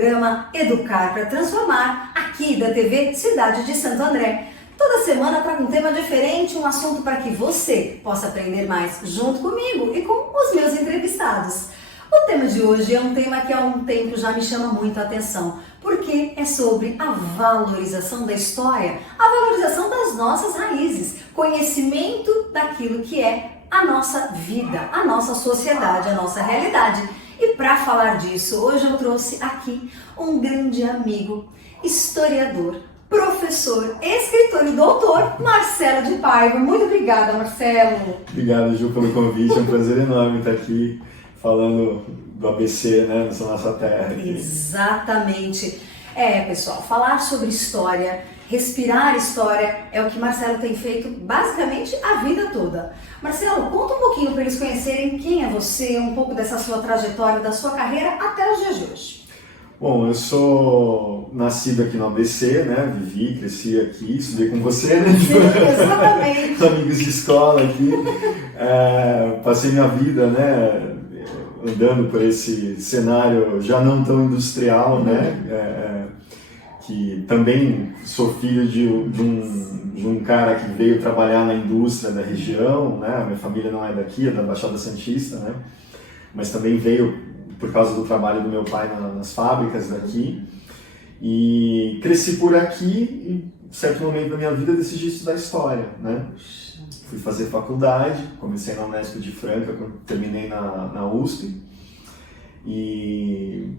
programa Educar para Transformar, aqui da TV Cidade de Santo André. Toda semana trago um tema diferente, um assunto para que você possa aprender mais junto comigo e com os meus entrevistados. O tema de hoje é um tema que há um tempo já me chama muito a atenção, porque é sobre a valorização da história, a valorização das nossas raízes, conhecimento daquilo que é a nossa vida, a nossa sociedade, a nossa realidade. E para falar disso, hoje eu trouxe aqui um grande amigo, historiador, professor, escritor e doutor, Marcelo de Paiva. Muito obrigada, Marcelo. Obrigado, Ju, pelo convite. É um prazer enorme estar aqui falando do ABC, né, nessa nossa terra. Aqui. Exatamente. Pessoal, falar sobre história, respirar história é o que Marcelo tem feito basicamente a vida toda. Marcelo, conta um pouquinho para eles conhecerem quem é você, um pouco dessa sua trajetória, da sua carreira até os dias de hoje. Bom, eu sou nascido aqui no ABC, né? Vivi, cresci aqui, estudei com você, né? Sim, exatamente. Amigos de escola aqui. Passei minha vida, né? Andando por esse cenário já não tão industrial, né? Que também sou filho de um cara que veio trabalhar na indústria da região, né? Minha família não é daqui, é da Baixada Santista, né? Mas também veio por causa do trabalho do meu pai nas fábricas daqui. E cresci por aqui e, em certo momento da minha vida, decidi estudar História, né? Fui fazer faculdade, comecei na Unesp de Franca, terminei na USP. E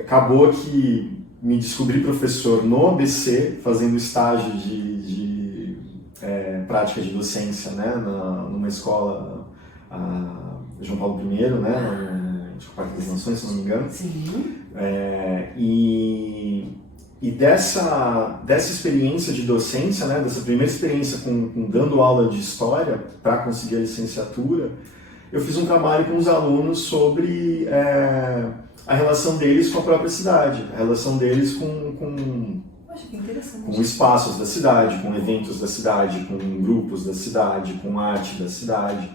acabou que me descobri professor no ABC, fazendo estágio de prática de docência, né? Numa escola, João Paulo I, né? De Parque das Nações, se não me engano. Sim. E dessa experiência de docência, né, dessa primeira experiência com dando aula de história para conseguir a licenciatura, eu fiz um trabalho com os alunos sobre a relação deles com a própria cidade, a relação deles com espaços da cidade, com eventos da cidade, com grupos da cidade, com arte da cidade.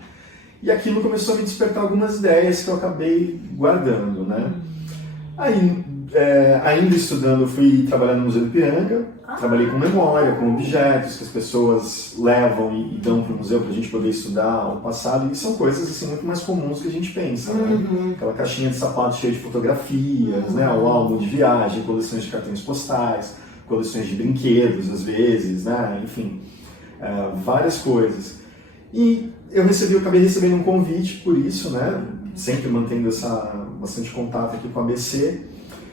E aquilo começou a me despertar algumas ideias que eu acabei guardando, né? Aí, ainda estudando, fui trabalhar no Museu do Ipiranga, trabalhei com memória, com objetos que as pessoas levam e dão para o museu para a gente poder estudar o passado, e são coisas assim, muito mais comuns que a gente pensa, né? Aquela caixinha de sapato cheia de fotografias, né? O álbum de viagem, coleções de cartões postais, coleções de brinquedos, às vezes, né? Enfim, várias coisas. E eu acabei recebendo um convite por isso, né? Sempre mantendo bastante contato aqui com a ABC.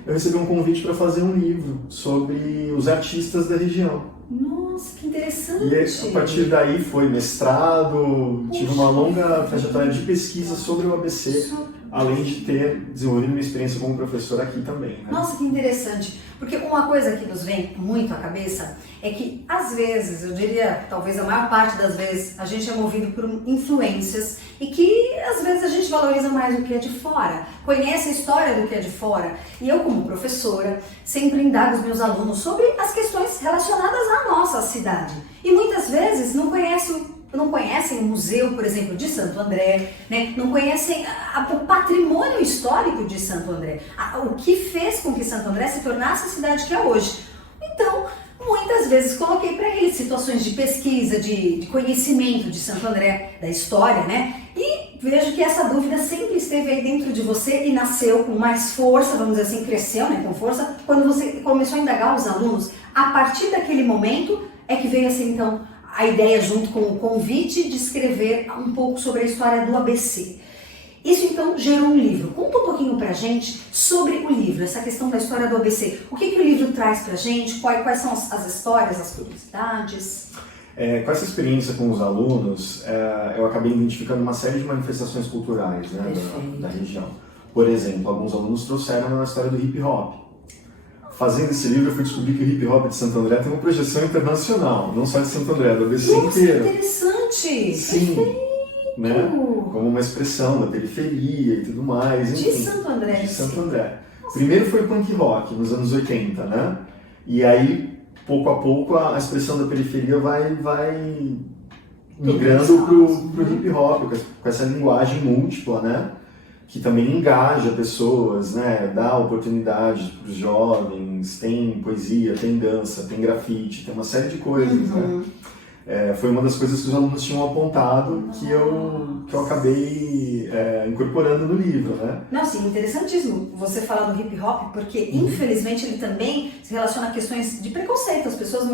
Eu recebi um convite para fazer um livro sobre os artistas da região. Nossa, que interessante! E a partir daí foi mestrado, tive uma longa trajetória de pesquisa sobre o ABC, além de ter desenvolvido minha experiência como professor aqui também. Né? Nossa, que interessante! Porque uma coisa que nos vem muito à cabeça é que, às vezes, eu diria, talvez a maior parte das vezes, a gente é movido por influências e que, às vezes, a gente valoriza mais o que é de fora, conhece a história do que é de fora. E eu, como professora, sempre indago os meus alunos sobre as questões relacionadas à nossa cidade. E muitas vezes não conhecem o museu, por exemplo, de Santo André, né? Não conhecem o patrimônio histórico de Santo André, o que fez com que Santo André se tornasse a cidade que é hoje. Então, muitas vezes coloquei para eles situações de pesquisa, de conhecimento de Santo André, da história, né? E vejo que essa dúvida sempre esteve aí dentro de você e nasceu com mais força, vamos dizer assim, cresceu, né, com força, quando você começou a indagar os alunos. A partir daquele momento é que veio assim, então, a ideia junto com o convite de escrever um pouco sobre a história do ABC. Isso então gerou um livro. Conta um pouquinho pra gente sobre o livro, essa questão da história do ABC. O que o livro traz pra gente? Quais são as histórias, as curiosidades? Com essa experiência com os alunos, eu acabei identificando uma série de manifestações culturais, né, da região. Por exemplo, alguns alunos trouxeram a história do hip hop. Fazendo esse livro, eu fui descobrir que o hip hop de Santo André tem uma projeção internacional, não só de Santo André, do ABC inteiro. Que interessante! Sim, né? Como uma expressão da periferia e tudo mais. De enfim, Santo André. De Santo André. Primeiro foi o punk rock, nos anos 80, né? E aí, pouco a pouco, a expressão da periferia vai migrando pro hip hop, com essa linguagem múltipla, né? que também engaja pessoas, né? Dá oportunidade para os jovens, tem poesia, tem dança, tem grafite, tem uma série de coisas, né? Foi uma das coisas que os alunos tinham apontado que eu acabei incorporando no livro, né? Não, sim, interessantíssimo você falar do hip hop, porque infelizmente ele também se relaciona a questões de preconceito, as pessoas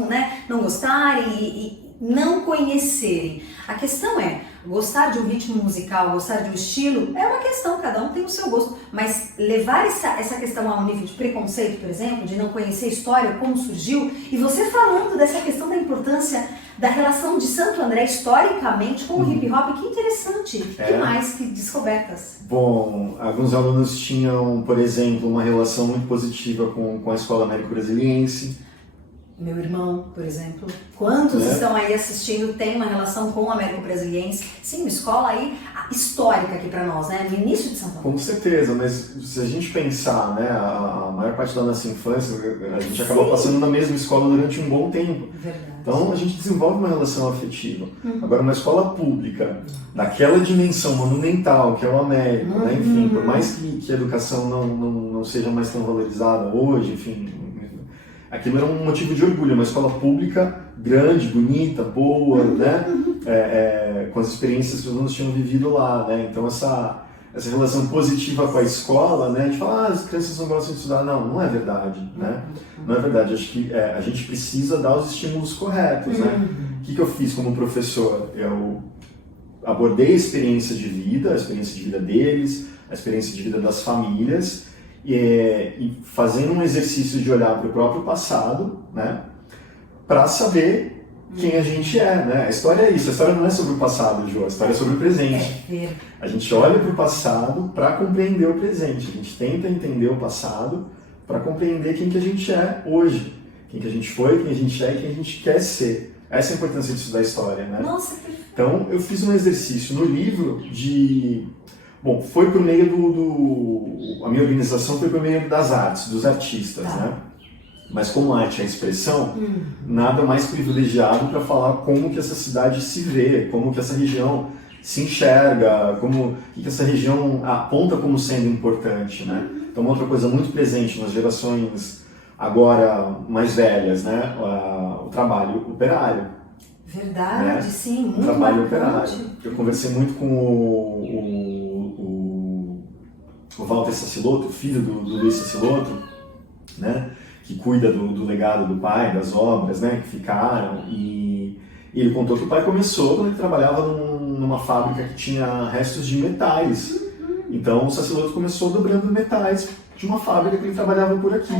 não gostarem e não conhecerem. A questão é, gostar de um ritmo musical, gostar de um estilo, é uma questão, cada um tem o seu gosto, mas levar essa questão a um nível de preconceito, por exemplo, de não conhecer a história, como surgiu, e você falando dessa questão da importância da relação de Santo André historicamente com o hip hop, que interessante. Que mais? Que descobertas? Bom, alguns alunos tinham, por exemplo, uma relação muito positiva com a Escola Américo-Brasiliense. Meu irmão, por exemplo. Quantos estão aí assistindo tem uma relação com o Américo-Brasiliense? Sim, uma escola aí histórica aqui para nós, né? No início de São Paulo. Com certeza, mas se a gente pensar, né, a maior parte da nossa infância, a gente acaba passando na mesma escola durante um bom tempo. Verdade. Então a gente desenvolve uma relação afetiva. Agora, uma escola pública, daquela dimensão monumental que é o Américo, né? Enfim, por mais que a educação não seja mais tão valorizada hoje, enfim, aquilo era um motivo de orgulho, uma escola pública grande, bonita, boa, né? Com as experiências que os alunos tinham vivido lá, né? Então essa relação positiva com a escola, né? A gente fala, as crianças não gostam de estudar. Não é verdade, né? Não é verdade. Acho que a gente precisa dar os estímulos corretos, né? O que eu fiz como professor? Eu abordei a experiência de vida deles, a experiência de vida das famílias, e fazendo um exercício de olhar para o próprio passado, né? Para saber quem a gente é, né? A história é isso, a história não é sobre o passado, Ju, a história é sobre o presente. A gente olha para o passado para compreender o presente, a gente tenta entender o passado para compreender quem que a gente é hoje, quem que a gente foi, quem a gente é e quem a gente quer ser. Essa é a importância de estudar a história, né? Nossa, então, eu fiz um exercício no livro de... Bom, foi por meio a minha organização foi por meio das artes, dos artistas, né? Mas como arte é expressão, nada mais privilegiado para falar como que essa cidade se vê, como que essa região se enxerga, como que essa região aponta como sendo importante, né? Então, uma outra coisa muito presente nas gerações agora mais velhas, né? O trabalho operário. Verdade, né? sim, muito O trabalho marcante. operário. Eu conversei muito com o Walter Sacilotto, filho do Luiz Sacilotto, né? Que cuida do legado do pai, das obras, né? Que ficaram. E ele contou que o pai começou quando ele trabalhava numa fábrica que tinha restos de metais. Então o Sacilotto começou dobrando metais de uma fábrica que ele trabalhava por aqui.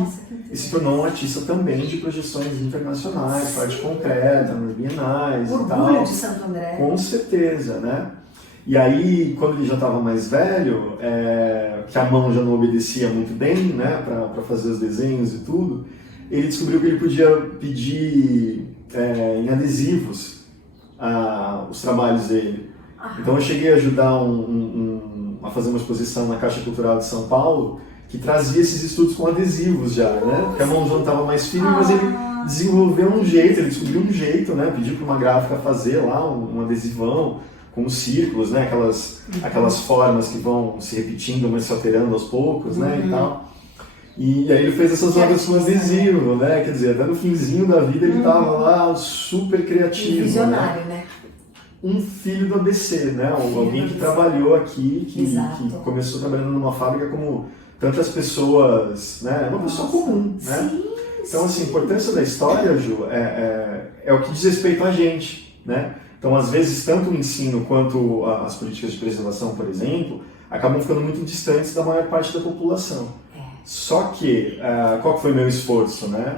E se tornou um artista também de projeções internacionais, arte concreta, nos bienais e tal. Orgulho de Santo André. Com certeza, né? E aí, quando ele já estava mais velho, que a mão já não obedecia muito bem, né, para fazer os desenhos e tudo, ele descobriu que ele podia pedir em adesivos os trabalhos dele. Então eu cheguei a ajudar a fazer uma exposição na Caixa Cultural de São Paulo, que trazia esses estudos com adesivos já, né? Porque a mão já não estava mais firme, mas ele desenvolveu um jeito, ele descobriu um jeito, né? Pediu para uma gráfica fazer lá um adesivão com os círculos, né? Aquelas formas que vão se repetindo, mas se alterando aos poucos, né? E tal. E aí ele fez essas obras com adesivo, né? Quer dizer, até no finzinho da vida ele estava lá super criativo. Visionário, né? Um filho do ABC, né? Alguém que trabalhou aqui, que começou trabalhando numa fábrica como tantas pessoas, né? Uma pessoa comum, né? Sim, então, assim, a importância da história, Ju, é o que diz respeito a gente, né? Então, às vezes, tanto o ensino quanto as políticas de preservação, por exemplo, acabam ficando muito distantes da maior parte da população. Só que, qual que foi o meu esforço, né?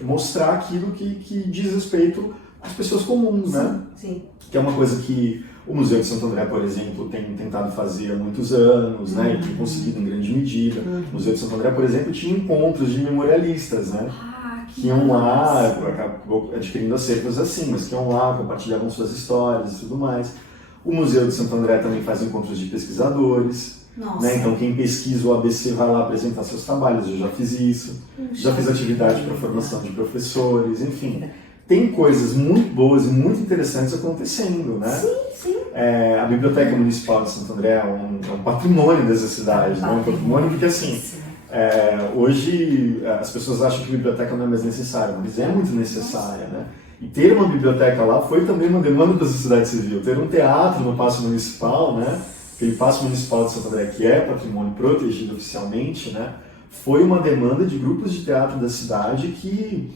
Mostrar aquilo que diz respeito às pessoas comuns, né? Sim. Que é uma coisa que o Museu de Santo André, por exemplo, tem tentado fazer há muitos anos, né? E tem conseguido em grande medida. O Museu de Santo André, por exemplo, tinha encontros de memorialistas, né? Que iam lá, acabou adquirindo acervos assim, mas que iam lá, compartilhavam suas histórias e tudo mais. O Museu de Santo André também faz encontros de pesquisadores. Né? Então quem pesquisa o ABC vai lá apresentar seus trabalhos, eu já fiz isso. Já fiz atividade para formação de professores, enfim. tem coisas muito boas e muito interessantes acontecendo, né? Sim, sim. A Biblioteca Municipal de Santo André é um patrimônio dessa cidade, né? Um patrimônio porque, assim, hoje as pessoas acham que a biblioteca não é mais necessária, mas é muito necessária, né? E ter uma biblioteca lá foi também uma demanda da sociedade civil. Ter um teatro no Paço Municipal, né? Aquele Paço Municipal de Santo André, que é patrimônio protegido oficialmente, né? Foi uma demanda de grupos de teatro da cidade que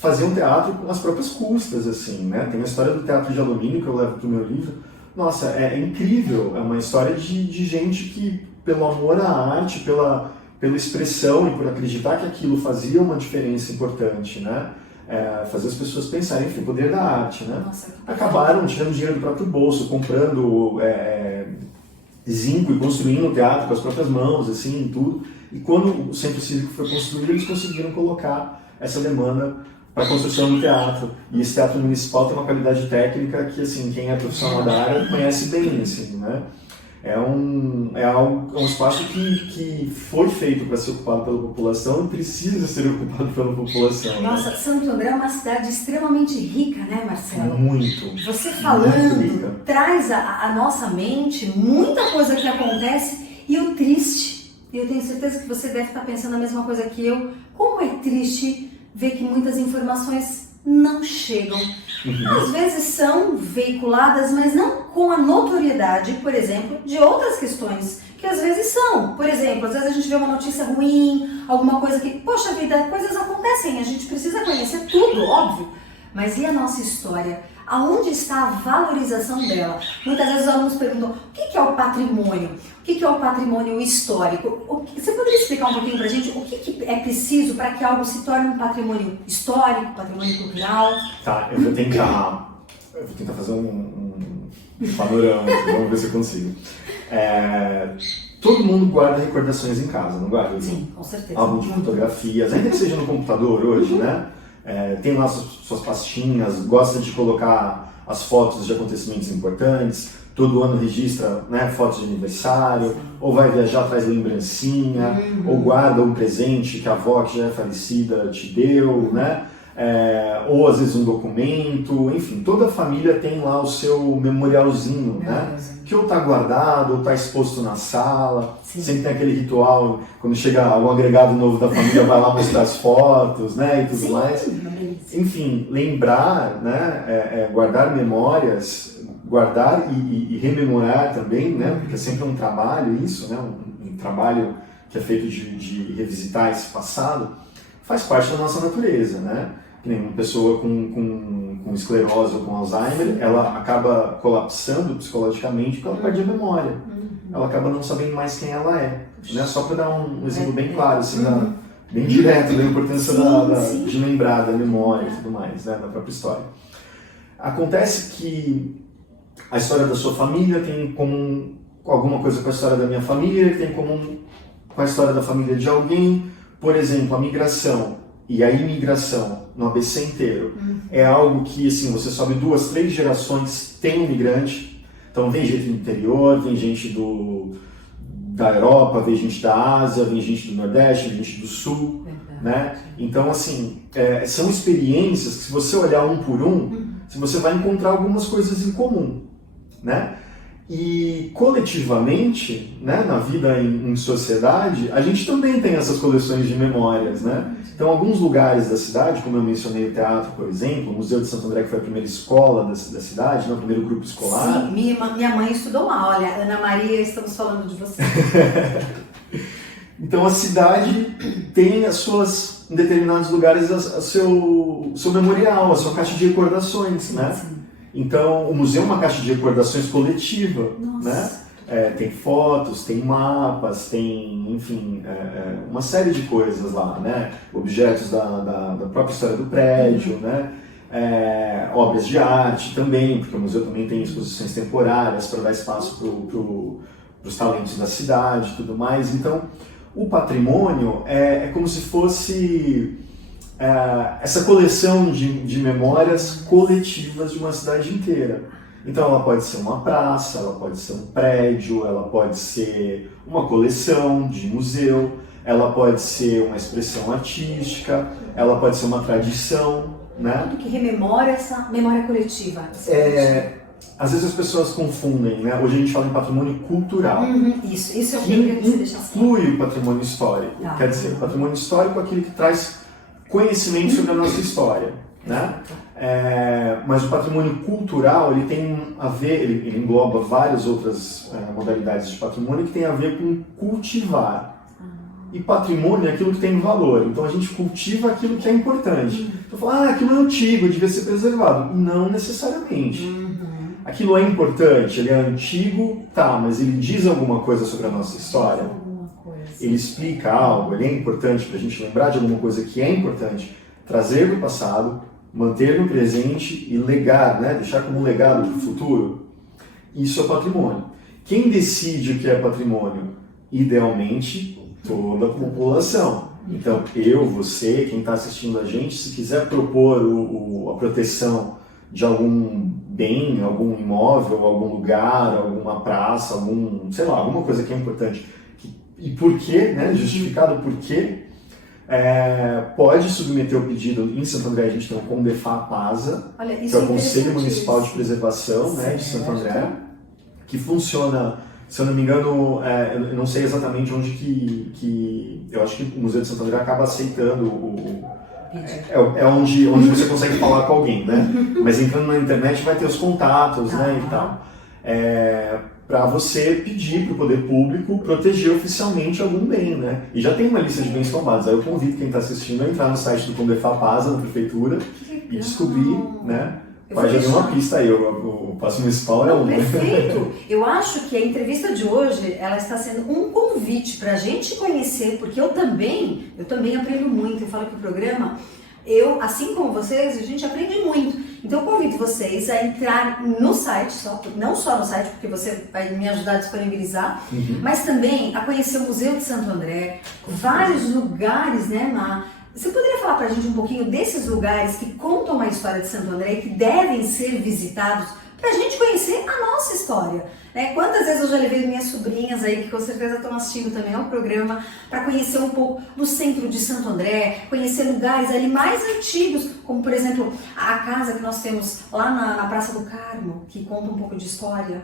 faziam teatro com as próprias custas, assim, né? Tem a história do teatro de alumínio que eu levo para o meu livro. Nossa, é incrível, é uma história de gente que, pelo amor à arte, pela expressão e por acreditar que aquilo fazia uma diferença importante, né? Fazer as pessoas pensarem, enfim, o poder da arte, né? Nossa, acabaram tirando dinheiro do próprio bolso, comprando zinco e construindo o teatro com as próprias mãos, assim, tudo. E quando o Centro Cívico foi construído, eles conseguiram colocar essa demanda para a construção do teatro. E esse teatro municipal tem uma qualidade técnica que, assim, quem é profissional da área conhece bem, assim, né? É um espaço que foi feito para ser ocupado pela população e precisa ser ocupado pela população. Nossa, né? Santo André é uma cidade extremamente rica, né, Marcelo? Muito. Você falando traz à nossa mente muita coisa que acontece e o triste. Eu tenho certeza que você deve estar pensando a mesma coisa que eu. Como é triste ver que muitas informações não chegam. Às vezes são veiculadas, mas não com a notoriedade, por exemplo, de outras questões que às vezes são. Por exemplo, às vezes a gente vê uma notícia ruim, alguma coisa que, poxa vida, coisas acontecem, a gente precisa conhecer tudo, óbvio. Mas e a nossa história? Aonde está a valorização dela? Muitas vezes os alunos perguntam, o que é o patrimônio? O que é o patrimônio histórico? Você poderia explicar um pouquinho pra gente o que é preciso para que algo se torne um patrimônio histórico, patrimônio cultural? Tá, eu vou tentar fazer um panorama, vamos ver se eu consigo. Todo mundo guarda recordações em casa, não guarda? Sim, com certeza. Álbum de fotografias, ainda que seja no computador hoje, né? Tem lá suas pastinhas, gosta de colocar as fotos de acontecimentos importantes, todo ano registra, né, fotos de aniversário, ou vai viajar, traz lembrancinha, ou guarda um presente que a avó que já é falecida te deu, né? Ou às vezes um documento, enfim, toda família tem lá o seu memorialzinho, né? Que ou está guardado, ou está exposto na sala. Sim. Sempre tem aquele ritual, quando chega algum agregado novo da família, vai lá mostrar as fotos, né, e tudo Sim. mais. Enfim, lembrar, né, guardar memórias, guardar e rememorar também, né, porque é sempre um trabalho isso, né, um trabalho que é feito de revisitar esse passado, faz parte da nossa natureza, né? Que nem uma pessoa com esclerose ou com Alzheimer, ela acaba colapsando psicologicamente porque ela perde a memória. Ela acaba não sabendo mais quem ela é. Né? Só para dar um exemplo bem claro, assim, bem direto da importância de lembrar da memória e tudo mais, né? Da própria história. Acontece que a história da sua família tem em comum alguma coisa com a história da minha família, que tem em comum com a história da família de alguém. Por exemplo, a migração e a imigração no ABC inteiro é algo que, assim, você sobe 2, 3 gerações, tem um migrante. Então vem gente do interior, vem gente da Europa, vem gente da Ásia, vem gente do Nordeste, vem gente do Sul, né? Então, assim, são experiências que, se você olhar um por um, você vai encontrar algumas coisas em comum, né? E coletivamente, né, na vida em sociedade, a gente também tem essas coleções de memórias, né? Então, alguns lugares da cidade, como eu mencionei o teatro, por exemplo, o Museu de Santo André, que foi a primeira escola da cidade, né, o primeiro grupo escolar. Sim, minha mãe estudou lá. Olha, Ana Maria, estamos falando de você. Então, a cidade tem em determinados lugares, o seu memorial, a sua caixa de recordações, né? Sim. Então, o museu é uma caixa de recordações coletiva, né? Tem fotos, tem mapas, tem, enfim, uma série de coisas lá, né? Objetos da própria história do prédio, né? Obras de arte também, porque o museu também tem exposições temporárias para dar espaço para os talentos da cidade e tudo mais. Então, o patrimônio é como se fosse essa coleção de memórias coletivas de uma cidade inteira. Então ela pode ser uma praça, ela pode ser um prédio, ela pode ser uma coleção de museu, ela pode ser uma expressão artística, ela pode ser uma tradição, né? Tudo que rememora essa memória coletiva. Às vezes as pessoas confundem, né? Hoje a gente fala em patrimônio cultural. Isso é o que que você deixa assim. inclui o patrimônio histórico. Tá. Quer dizer, o patrimônio histórico é aquele que traz conhecimento sobre a nossa história, né? Mas o patrimônio cultural, ele tem a ver, ele engloba várias outras modalidades de patrimônio que tem a ver com cultivar. E patrimônio é aquilo que tem valor. Então a gente cultiva aquilo que é importante. Então fala, aquilo é antigo, devia ser preservado. Não necessariamente. Aquilo é importante, ele é antigo, tá, mas ele diz alguma coisa sobre a nossa história? Ele explica algo, ele é importante para a gente lembrar de alguma coisa que é importante, trazer do passado, manter no presente e legar, né? Deixar como um legado para o futuro. Isso é patrimônio. Quem decide o que é patrimônio? Idealmente, toda a população. Então, eu, você, quem está assistindo a gente, se quiser propor a proteção de algum bem, algum imóvel, algum lugar, alguma praça, alguma coisa que é importante, e por quê, né? Justificado por quê, pode submeter o pedido. Em Santo André a gente tem o CONDEFAPASA, que é o Conselho Municipal de Preservação, né, de Santo André, que funciona, se eu não me engano, eu não sei exatamente onde que eu acho que o Museu de Santo André acaba aceitando onde você consegue falar com alguém, né? Mas entrando na internet vai ter os contatos, né, e tal. Para você pedir para o poder público proteger oficialmente algum bem, né? E já tem uma lista de bens tombados. Aí eu convido quem está assistindo a entrar no site do CONDEFAPASA, na prefeitura, e descobrir, né? Vai já ter uma pista aí, o Paço Municipal é um. Perfeito! Eu acho que a entrevista de hoje, ela está sendo um convite para a gente conhecer, porque eu também aprendo muito. Eu falo que o programa, assim como vocês, a gente aprende muito. Então eu convido vocês a entrar no site, não só no site, porque você vai me ajudar a disponibilizar, mas também a conhecer o Museu de Santo André, vários lugares, né, Má? Você poderia falar pra gente um pouquinho desses lugares que contam a história de Santo André e que devem ser visitados pra gente conhecer a nossa história, né? Quantas vezes eu já levei minhas sobrinhas aí, que com certeza estão assistindo também ao programa, para conhecer um pouco no centro de Santo André, conhecer lugares ali mais antigos, como por exemplo a casa que nós temos lá na Praça do Carmo, que conta um pouco de história.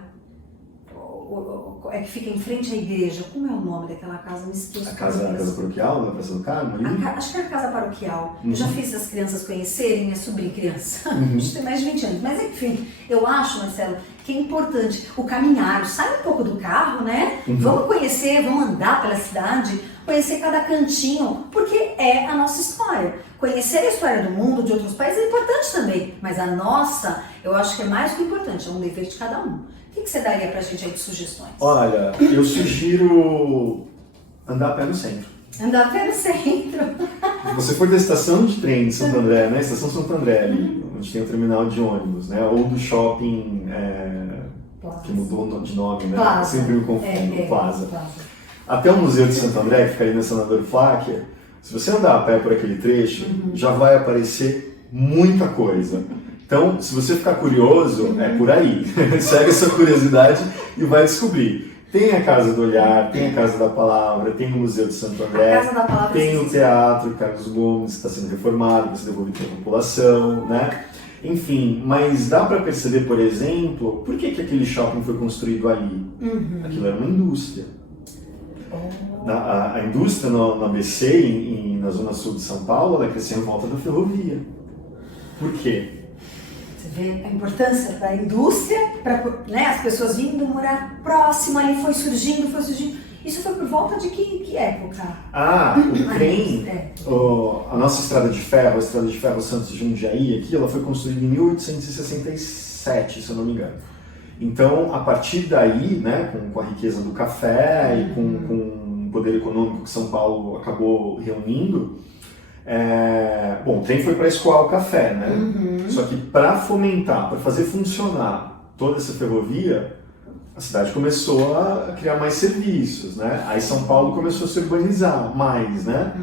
Que fica em frente à igreja. Como é o nome daquela casa? Me esqueço. A casa paroquial na Praça do Carmo? Acho que é a casa paroquial. Eu já fiz as crianças conhecerem, minha sobrinha criança. A gente tem mais de 20 anos. Mas enfim, eu acho, Marcelo, que é importante o caminhar. Sai um pouco do carro, né? Vamos conhecer, vamos andar pela cidade, conhecer cada cantinho, porque é a nossa história. Conhecer a história do mundo, de outros países, é importante também. Mas a nossa, eu acho que é mais do que importante. É um dever de cada um. O que você daria pra gente aí de sugestões? Olha, eu sugiro andar a pé no centro. Andar a pé no centro. Se você for da estação de trem de Santo André, né? Estação Santo André, ali, onde tem o terminal de ônibus, né? Ou do shopping, que mudou de nome, né? Plaza. Sempre me confundo, Plaza. Até o Museu de Santo André, que fica ali na Senador Flávia, se você andar a pé por aquele trecho, já vai aparecer muita coisa. Então, se você ficar curioso, é por aí. Segue essa curiosidade e vai descobrir. Tem a Casa do Olhar, tem a Casa da Palavra, tem o Museu de Santo André, tem o Teatro Carlos Gomes, que está sendo reformado, para ser devolvido para a população, né? Enfim, mas dá para perceber, por exemplo, por que aquele shopping foi construído ali? Aquilo era uma indústria. A indústria no ABC, na zona sul de São Paulo, ela cresceu em volta da ferrovia. Por quê? Você vê a importância da indústria, para, né, as pessoas vindo morar próximo ali, foi surgindo. Isso foi por volta de que época? O trem, a nossa estrada de ferro, a estrada de ferro Santos de Jundiaí, aqui, ela foi construída em 1867, se eu não me engano. Então, a partir daí, né, com a riqueza do café e com o poder econômico que São Paulo acabou reunindo, o trem foi para escoar o café, né? Só que para fomentar, para fazer funcionar toda essa ferrovia, a cidade começou a criar mais serviços, né? Aí São Paulo começou a se urbanizar mais, né?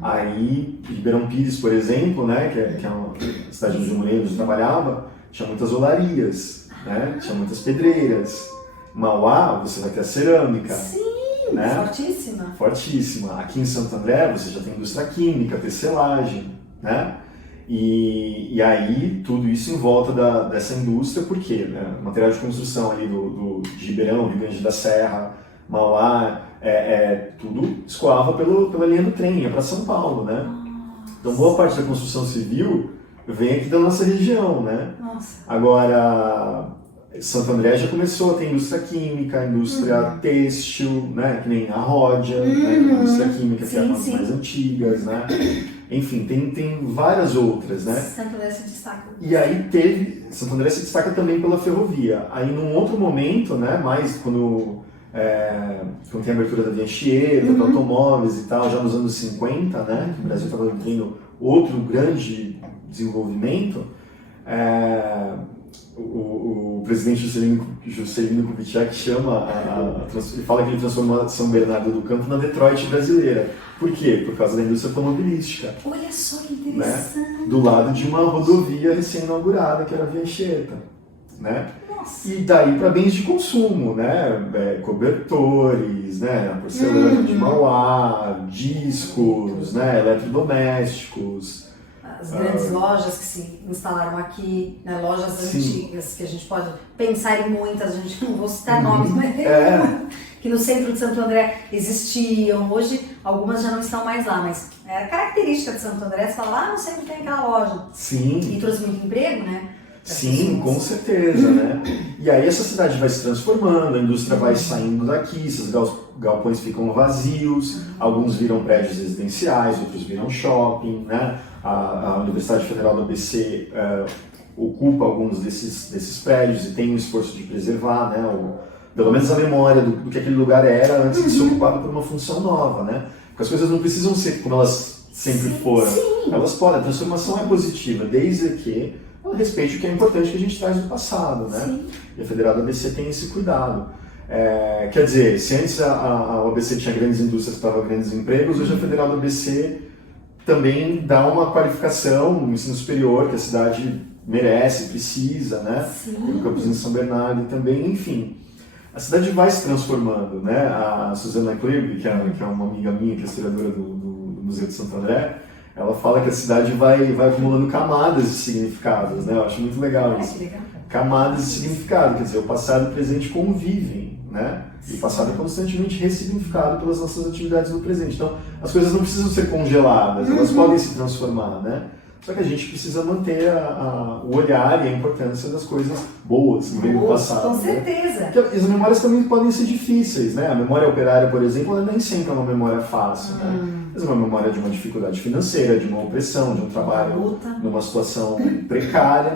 Aí Ribeirão Pires, por exemplo, né, que é uma cidade onde o Moreira trabalhava, tinha muitas olarias, né? Tinha muitas pedreiras. Mauá, você vai ter a cerâmica. Sim, né? Fortíssima. Fortíssima. Aqui em Santo André você já tem indústria química, tecelagem, né? E aí tudo isso em volta dessa indústria, porque né, o material de construção ali de Ribeirão, Rio Grande da Serra, Mauá, tudo escoava pela linha do trem, ia para São Paulo, né? Então boa parte da construção civil vem aqui da nossa região, né? Nossa. Agora, Santo André já começou a ter indústria química, indústria têxtil, né? Que nem a Ródia, né? Que é uma indústria química, que é uma das mais antigas, né? Enfim, tem várias outras, né? Santo André se destaca. E aí Santo André se destaca também pela ferrovia. Aí num outro momento, né? Mais quando tem a abertura da Via Anchieta, para automóveis e tal, já nos anos 50, né? Que o Brasil estava vivendo outro grande desenvolvimento. O presidente Juscelino Kubitschek ele fala que ele transformou São Bernardo do Campo na Detroit brasileira. Por quê? Por causa da indústria automobilística. Olha só que interessante. Né? Do lado de uma rodovia recém-inaugurada, que era a Via Anchieta. Né? Nossa. E daí para bens de consumo, né? Cobertores, né? A porcelana de Mauá, discos, né? Eletrodomésticos. As grandes lojas que se instalaram aqui, né? Lojas antigas, que a gente pode pensar em muitas, a gente não vou citar nomes, mas que no centro de Santo André existiam. Hoje algumas já não estão mais lá, mas é a característica de Santo André, você fala, lá no centro tem aquela loja. Sim. E trouxe muito emprego, né? Sim, com certeza, né? E aí essa cidade vai se transformando, a indústria vai saindo daqui, esses galpões ficam vazios, alguns viram prédios residenciais, outros viram shopping, né? A Universidade Federal do ABC ocupa alguns desses prédios e tem um esforço de preservar, né? Pelo menos a memória do que aquele lugar era antes de ser ocupado por uma função nova, né? Porque as coisas não precisam ser como elas sempre foram. Elas podem, a transformação é positiva, desde que ela respeite o que é importante que a gente traz do passado, né? Sim. E a Federal do ABC tem esse cuidado. Quer dizer, se antes a ABC tinha grandes indústrias que davam grandes empregos, hoje a Federal do ABC também dá uma qualificação no ensino superior que a cidade merece, precisa, né? No Campozinho de São Bernardo e também, enfim. A cidade vai se transformando, né? A Suzana Kleber, que é uma amiga minha, que é historiadora do Museu de Santo André, ela fala que a cidade vai acumulando camadas de significados, né? Eu acho muito legal isso. Camadas de significado, quer dizer, o passado e o presente convivem, né? E o passado é constantemente ressignificado pelas nossas atividades no presente. Então, as coisas não precisam ser congeladas, elas podem se transformar, né? Só que a gente precisa manter o olhar e a importância das coisas boas que vêm do passado. Com certeza. Né? Porque as memórias também podem ser difíceis, né? A memória operária, por exemplo, ela nem sempre é uma memória fácil, né? Mas é uma memória de uma dificuldade financeira, de uma opressão, de um trabalho numa situação precária.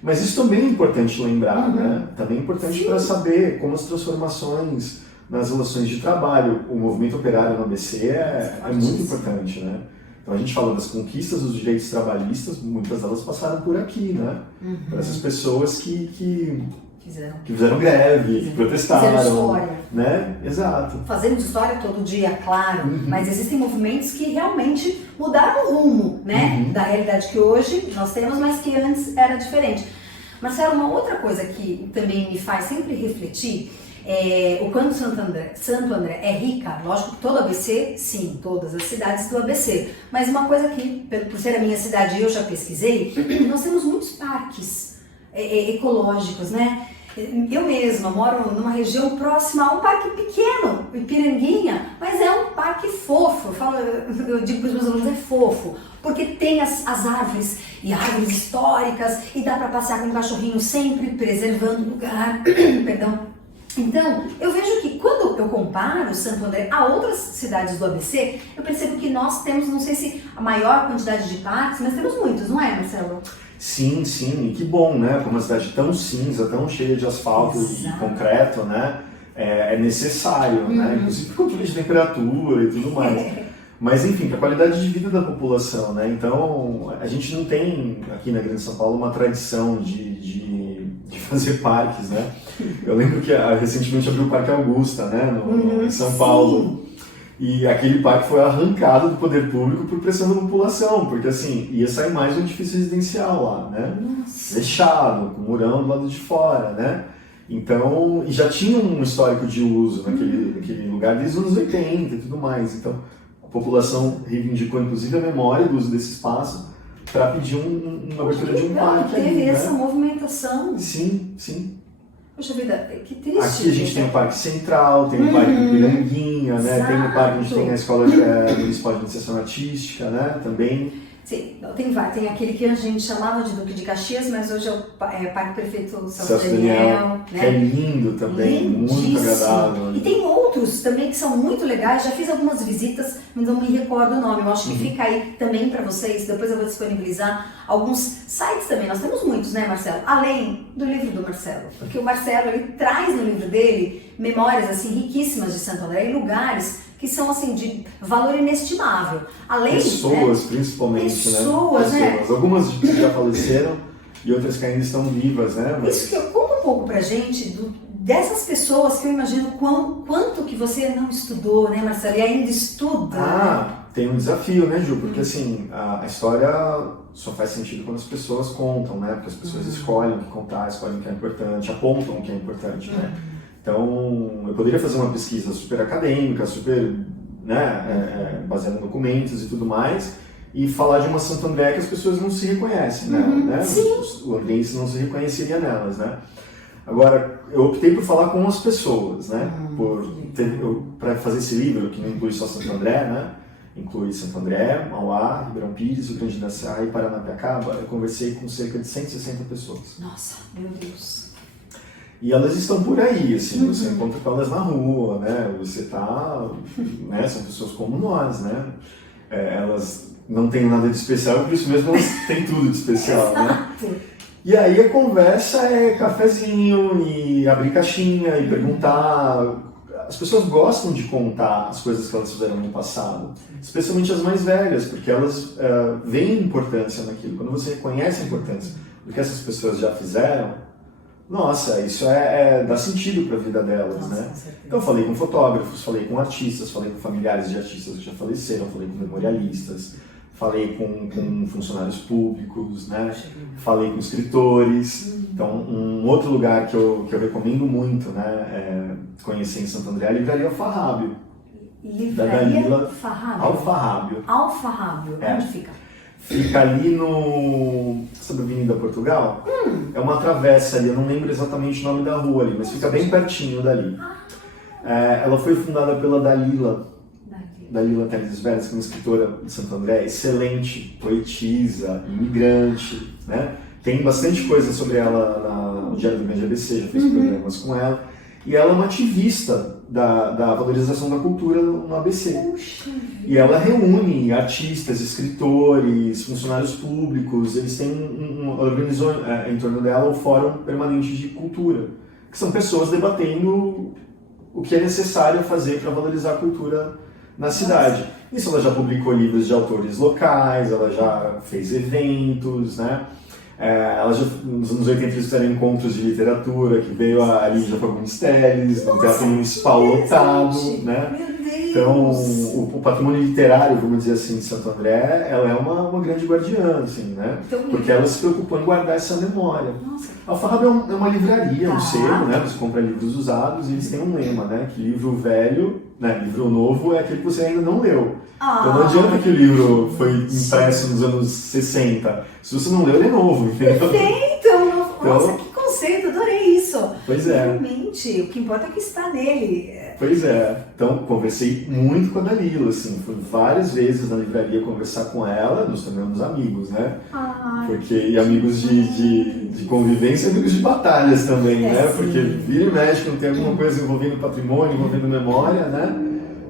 Mas isso também é importante lembrar, né? Também é importante para saber como as transformações nas relações de trabalho, o movimento operário no ABC é muito importante, né? Então a gente fala das conquistas dos direitos trabalhistas, muitas delas passaram por aqui, né? Por essas pessoas que fizeram greve, que protestaram. Fizeram história. Né? Exato. Fazemos história todo dia, claro, mas existem movimentos que realmente mudaram o rumo, né? Da realidade que hoje nós temos, mas que antes era diferente. Marcelo, uma outra coisa que também me faz sempre refletir o quanto Santo André é rica. Lógico que todo o ABC, sim, todas as cidades do ABC, mas uma coisa que, por ser a minha cidade e eu já pesquisei, nós temos muitos parques ecológicos, né? Eu mesma moro numa região próxima a um parque pequeno, Ipiranguinha, mas é um parque fofo. Eu digo para os meus alunos, é fofo, porque tem as árvores e árvores históricas e dá para passear com um cachorrinho sempre preservando o lugar. Perdão. Então, eu vejo que quando eu comparo Santo André a outras cidades do ABC, eu percebo que nós temos, não sei se a maior quantidade de parques, mas temos muitos, não é, Marcelo? Sim, sim, e que bom, né? Para uma cidade tão cinza, tão cheia de asfalto e concreto, né? É necessário, né? Inclusive por controle de temperatura e tudo mais. Mas, enfim, para a qualidade de vida da população, né? Então, a gente não tem aqui na Grande São Paulo uma tradição de fazer parques, né? Eu lembro que recentemente abriu o Parque Augusta, né? Em São Paulo. E aquele parque foi arrancado do poder público por pressão da população, porque assim, ia sair mais um edifício residencial lá, né? Fechado, com murão do lado de fora, né? Então, e já tinha um histórico de uso naquele lugar desde os anos 80 e tudo mais. Então, a população reivindicou inclusive a memória do uso desse espaço para pedir uma abertura de um parque. Teve ali, essa né? movimentação. Sim, sim. Poxa vida, que triste. Aqui a gente tem o Parque Central, tem o Parque Piranguinha, né? Tem o parque, a gente tem a Escola Municipal de Iniciação Artística, né? Também. Sim, tem aquele que a gente chamava de Duque de Caxias, mas hoje é o Parque Prefeito Celso Daniel, né? Que é lindo também, Lindíssimo. muito agradável. E tem outros também que são muito legais, já fiz algumas visitas, mas não me recordo o nome, eu acho que fica aí também para vocês, depois eu vou disponibilizar alguns sites também, nós temos muitos, né, Marcelo? Além do livro do Marcelo, porque o Marcelo, ele traz no livro dele memórias, assim, riquíssimas de Santo André e lugares que são, assim, de valor inestimável. Além, pessoas, né? principalmente, pessoas, né? Algumas já faleceram e outras que ainda estão vivas, né? Mas... Isso que eu conto um pouco pra gente dessas pessoas que eu imagino quanto que você não estudou, né, Marcelo? E ainda estuda. Tem um desafio, né, Ju? Porque, assim, a história só faz sentido quando as pessoas contam, né? Porque as pessoas escolhem o que contar, escolhem o que é importante, apontam o que é importante, né? Então, eu poderia fazer uma pesquisa super acadêmica, super, né, baseada em documentos e tudo mais, e falar de uma Santo André que as pessoas não se reconhecem, né? O andrense não se reconheceria nelas, né? Agora, eu optei por falar com as pessoas, né? Para fazer esse livro, que não inclui só Santo André, né? Inclui Santo André, Mauá, Ribeirão Pires, Rio Grande da Serra e Paranapiacaba. Eu conversei com cerca de 160 pessoas. Nossa, meu Deus! E elas estão por aí, assim, você encontra com elas na rua, né? Você tá, né? São pessoas como nós, né? Elas não têm nada de especial, por isso mesmo elas têm tudo de especial, né? E aí a conversa é cafezinho e abrir caixinha e perguntar. As pessoas gostam de contar as coisas que elas fizeram no passado, especialmente as mais velhas, porque elas veem importância naquilo. Quando você reconhece a importância do que essas pessoas já fizeram, nossa, isso dá sentido para a vida delas, né? Então eu falei com fotógrafos, falei com artistas, falei com familiares de artistas que já faleceram, falei com memorialistas, falei com funcionários públicos, né? Falei com escritores. Então, um outro lugar que eu recomendo muito, né, conhecer em Santo André é a Livraria Alfarrábio. Livraria Alfarrábio? Alfarrábio. Onde fica? Fica ali sabe a Avenida Portugal? É uma travessa ali, eu não lembro exatamente o nome da rua ali, mas fica bem pertinho dali. Ela foi fundada pela Dalila Teles Veras, que é uma escritora de Santo André, excelente, poetisa, imigrante, né? Tem bastante coisa sobre ela no Diário do Grande ABC, já fez programas com ela. E ela é uma ativista da valorização da cultura no ABC. Puxa. E ela reúne artistas, escritores, funcionários públicos, eles organizou em torno dela o Fórum Permanente de Cultura, que são pessoas debatendo o que é necessário fazer para valorizar a cultura na cidade. Isso, ela já publicou livros de autores locais, ela já fez eventos, né? Ela já, nos anos 80 eles fizeram encontros de literatura, que veio a Lígia Fagundes Telles, no Teatro Municipal lotado, né? Meu Deus. Então, o patrimônio literário, vamos dizer assim, de Santo André, ela é uma grande guardiã, assim, né? Porque ela se preocupou em guardar essa memória. A Alfarrábio é uma livraria, um sebo, né? Você compra livros usados e eles têm um lema, né? Que livro velho, né? Livro novo é aquele que você ainda não leu. Então não adianta que o livro foi impresso nos anos 60. Se você não leu, ele é novo, entendeu? Perfeito! Nossa, que conceito, adorei isso. Pois é. Realmente, o que importa é o que está nele. Pois é. Então, conversei muito com a Dalila, assim. Fui várias vezes na livraria conversar com ela, nos tornamos amigos, né? E amigos de convivência e amigos de batalhas também, né? Sim. Porque vira e mexe, quando tem alguma coisa envolvendo patrimônio, envolvendo memória, né?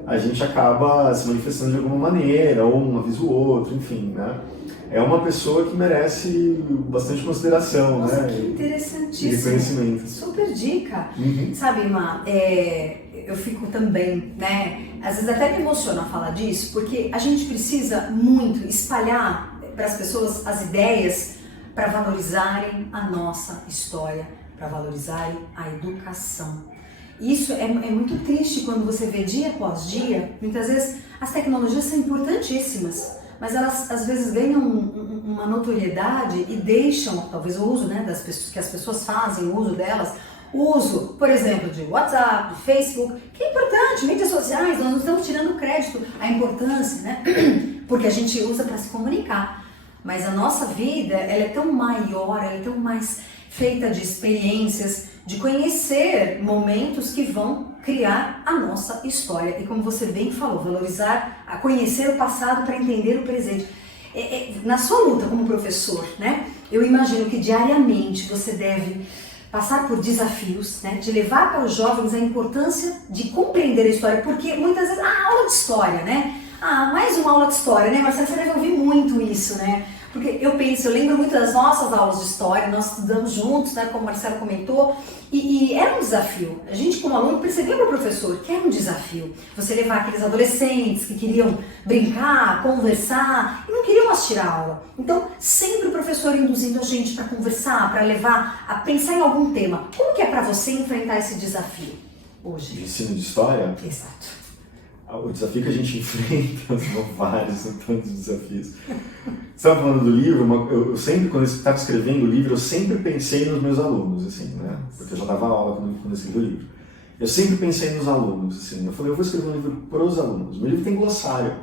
A gente acaba se manifestando de alguma maneira, ou um avisa o outro, enfim, né? É uma pessoa que merece bastante consideração, Nossa, né? que interessantíssimo. E reconhecimento. Super dica. Uhum. Sabe, Má, eu fico também, né? Às vezes até me emociona falar disso, porque a gente precisa muito espalhar para as pessoas as ideias para valorizarem a nossa história, para valorizarem a educação. Isso é muito triste quando você vê dia após dia. Muitas vezes as tecnologias são importantíssimas, mas elas às vezes ganham uma notoriedade e deixam, talvez o uso, né, que as pessoas fazem, o uso delas, o uso, por exemplo, de WhatsApp, de Facebook, que é importante, mídias sociais, nós não estamos tirando crédito, a importância, né, porque a gente usa para se comunicar. mas a nossa vida, ela é tão maior, ela é tão mais feita de experiências, de conhecer momentos que vão criar a nossa história. E como você bem falou, valorizar, a conhecer o passado para entender o presente. Na sua luta como professor, né? Eu imagino que diariamente você deve passar por desafios, né? De levar para os jovens a importância de compreender a história, porque muitas vezes, aula de história, né? Mais uma aula de história, né, Marcelo? Você deve ouvir muito isso, né? Porque eu lembro muito das nossas aulas de história, nós estudamos juntos, né, como o Marcelo comentou, e era um desafio. A gente, como aluno, percebia para o professor que era um desafio. Você levar aqueles adolescentes que queriam brincar, conversar, e não queriam assistir a aula. Então, sempre o professor induzindo a gente para conversar, para levar a pensar em algum tema. Como que é para você enfrentar esse desafio hoje? De ensino de história? Exato. O desafio que a gente enfrenta, são vários, são tantos desafios. Você estava falando do livro, eu sempre, quando eu estava escrevendo o livro, eu sempre pensei nos meus alunos, assim, né? Porque eu já dava aula quando eu escrevi o livro. Eu sempre pensei nos alunos, assim. Eu falei, eu vou escrever um livro para os alunos. Meu livro tem glossário.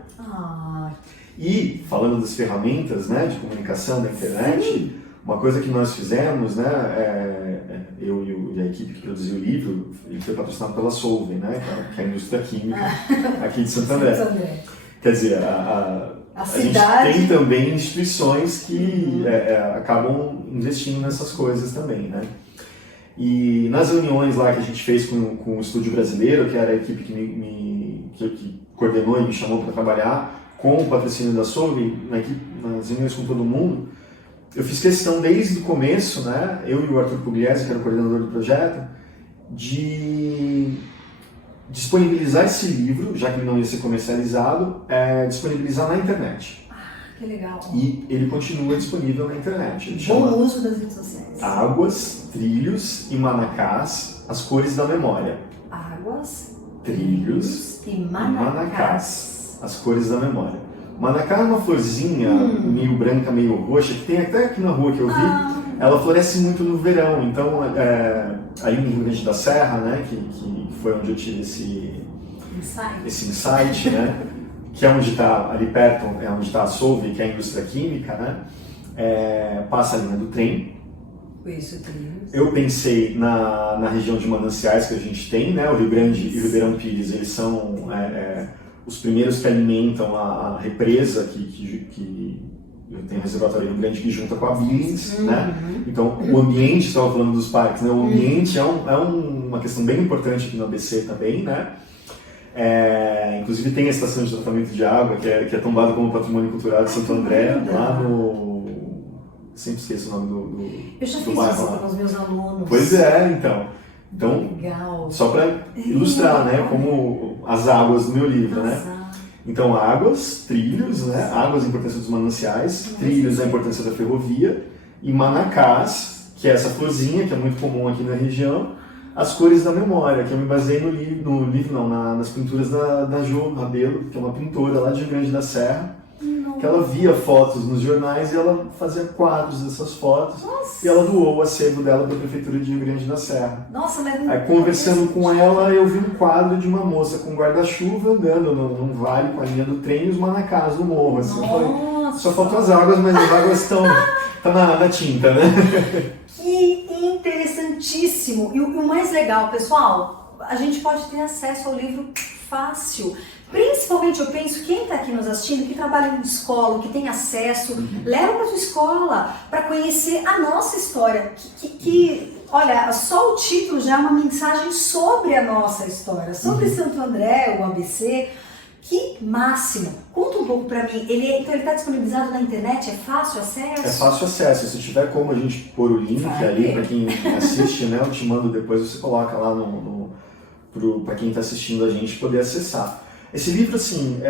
E, falando das ferramentas, né, de comunicação da internet, uma coisa que nós fizemos, né, eu e a equipe que produziu o livro, ele foi patrocinado pela Solvay, né, que é a indústria química aqui de Santo André. Quer dizer, a gente tem também instituições que acabam investindo nessas coisas também, né. E nas reuniões lá que a gente fez com o Estúdio Brasileiro, que era a equipe que coordenou e me chamou para trabalhar com o patrocínio da Solvay, nas reuniões com todo mundo, eu fiz questão desde o começo, né, eu e o Arthur Pugliese, que era o coordenador do projeto, de disponibilizar esse livro, já que ele não ia ser comercializado, disponibilizar na internet. Que legal. E ele continua disponível na internet. Ele Bom uso das redes sociais. Águas, Trilhos e Manacás, as cores da memória. Águas, Trilhos e Manacás, as cores da memória. Manacá é uma florzinha meio branca, meio roxa, que tem até aqui na rua que eu vi. Ela floresce muito no verão, então aí no Rio Grande da Serra, né, que foi onde eu tive esse insight, né, que é onde está, ali perto, é onde está a Solvay, que é a indústria química, né, passa a linha do trem. Isso, eu pensei na região de mananciais que a gente tem, né, o Rio Grande e o Ribeirão Pires, eles são os primeiros que alimentam a represa que tem um reservatório Rio Grande que junta com a Billings, né? Então o ambiente, estava falando dos parques, né? O ambiente é uma questão bem importante aqui no ABC também, né? Inclusive tem a estação de tratamento de água que é tombada como patrimônio cultural de Santo André, lá no... sempre esqueço o nome do Eu já fiz bairro, isso lá com os meus alunos. Pois é, então... Legal. Só para ilustrar, né, como as águas do meu livro, né? Então, águas, trilhos, né? Águas, a importância dos mananciais, trilhos, a importância da ferrovia, e Manacás, que é essa florzinha, que é muito comum aqui na região, as cores da memória, que eu me baseei nas pinturas da Jo Rabelo, que é uma pintora lá de Rio Grande da Serra, que ela via fotos nos jornais e ela fazia quadros dessas fotos. Nossa. E ela doou o acervo dela para a Prefeitura de Rio Grande da Serra. Nossa, mas... Aí conversando com ela, eu vi um quadro de uma moça com guarda-chuva andando num vale com a linha do trem e os manacás no morro. Assim. Eu falei, só faltam as águas, mas as águas estão na tinta, né? Que interessantíssimo! E o mais legal, pessoal, a gente pode ter acesso ao livro fácil. Principalmente eu penso, quem está aqui nos assistindo, que trabalha em escola, que tem acesso, leva para sua escola para conhecer a nossa história. Olha, só o título já é uma mensagem sobre a nossa história, sobre Santo André, o ABC. Que máximo! Conta um pouco para mim, então ele está disponibilizado na internet, é fácil acesso? É fácil acesso, se tiver como a gente pôr o link ali para quem assiste, né, eu te mando depois, você coloca lá para quem está assistindo a gente poder acessar. Esse livro, assim,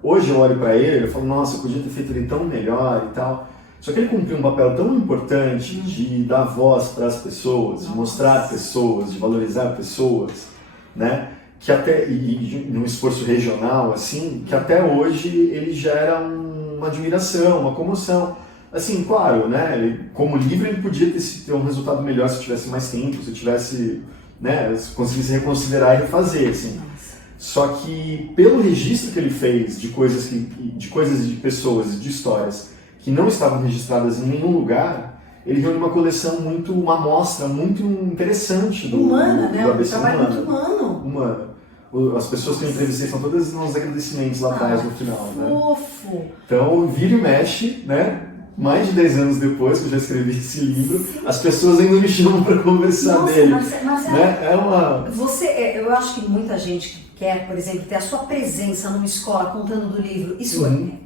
hoje eu olho para ele e falo, nossa, eu podia ter feito ele tão melhor e tal. Só que ele cumpriu um papel tão importante de dar voz para as pessoas, de mostrar pessoas, de valorizar pessoas, né? Que até, e num esforço regional, assim, que até hoje ele gera uma admiração, uma comoção. Assim, claro, né? Como livro ele podia ter um resultado melhor se tivesse mais tempo, se tivesse, né? Se conseguisse reconsiderar e refazer, assim. Só que pelo registro que ele fez de coisas e de pessoas e de histórias que não estavam registradas em nenhum lugar, ele reúne uma amostra muito interessante do humana, né? do ABC trabalho humano. muito humano. Humana. As pessoas que eu entrevistei são todas nos agradecimentos lá atrás no final, né? Fofo! Então, vira e mexe, né? Mais de 10 anos depois que eu já escrevi esse livro, as pessoas ainda me chamam para conversar dele. Marcelo, né? eu acho que muita gente que quer, por exemplo, ter a sua presença numa escola contando do livro,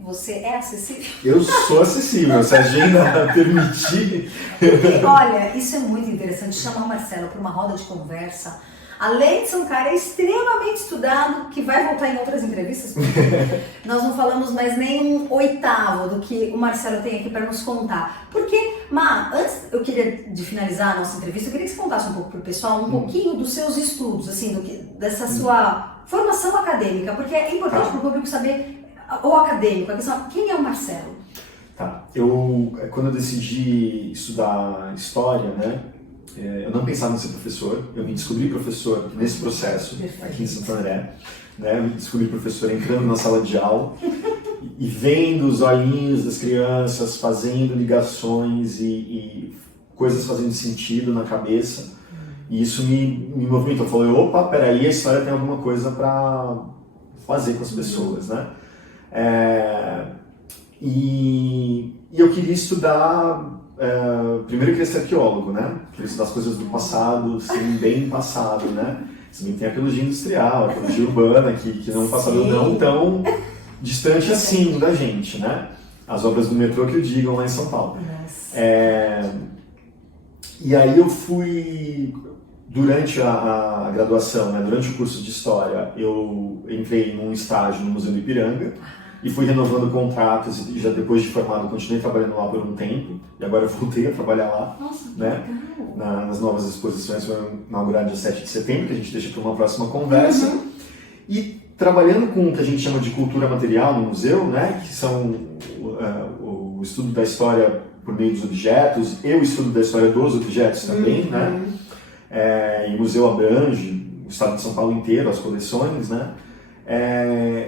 você é acessível? Eu sou acessível, se a agenda permitir. Porque, olha, isso é muito interessante, chamar o Marcelo para uma roda de conversa. Além de ser um cara extremamente estudado, que vai voltar em outras entrevistas, porque nós não falamos mais nem um oitavo do que o Marcelo tem aqui para nos contar. Porque, antes de finalizar a nossa entrevista, eu queria que você contasse um pouco para o pessoal, um pouquinho dos seus estudos, assim, dessa sua formação acadêmica, porque é importante para o público saber, o acadêmico, a questão, quem é o Marcelo? Tá, quando eu decidi estudar história, né? Eu não pensava em ser professor, eu me descobri professor nesse processo, aqui em Santo André, né? Me descobri professor entrando na sala de aula e vendo os olhinhos das crianças, fazendo ligações e coisas fazendo sentido na cabeça, e isso me movimentou. Eu falei, opa, peraí, a história tem alguma coisa para fazer com as pessoas, né? E eu queria estudar... primeiro eu queria ser arqueólogo, né? Queria estudar as coisas do passado, assim, bem passado, né? Também tem a arqueologia industrial, a arqueologia urbana, que não é um passado não tão distante assim da gente, né? As obras do metrô que o digam lá em São Paulo. E aí eu fui, durante a graduação, né? Durante o curso de História, eu entrei num estágio no Museu do Ipiranga, e fui renovando contratos e já depois de formado continuei trabalhando lá por um tempo e agora eu voltei a trabalhar lá. Nossa, né? Nas novas exposições que foram inauguradas dia 7 de setembro, que a gente deixa para uma próxima conversa. E trabalhando com o que a gente chama de cultura material no museu, né? Que são o estudo da história por meio dos objetos e o estudo da história dos objetos também, né? E o museu abrange o estado de São Paulo inteiro, as coleções, né?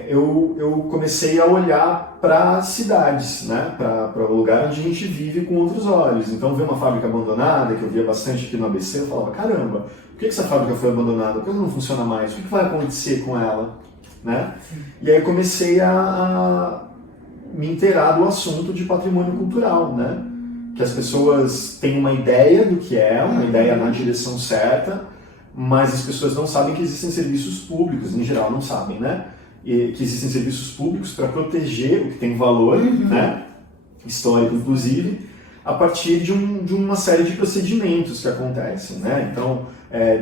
Eu comecei a olhar para cidades, né? Para o lugar onde a gente vive com outros olhos. Então, ver uma fábrica abandonada, que eu via bastante aqui no ABC, eu falava, caramba, por que essa fábrica foi abandonada? Por que ela não funciona mais? O que vai acontecer com ela? Né? E aí comecei a me inteirar do assunto de patrimônio cultural, né? Que as pessoas têm uma ideia do que é, uma ideia na direção certa, mas as pessoas não sabem que existem serviços públicos, em geral não sabem, né? E que existem serviços públicos para proteger o que tem valor, né? Histórico, inclusive, a partir de uma série de procedimentos que acontecem, né? Então,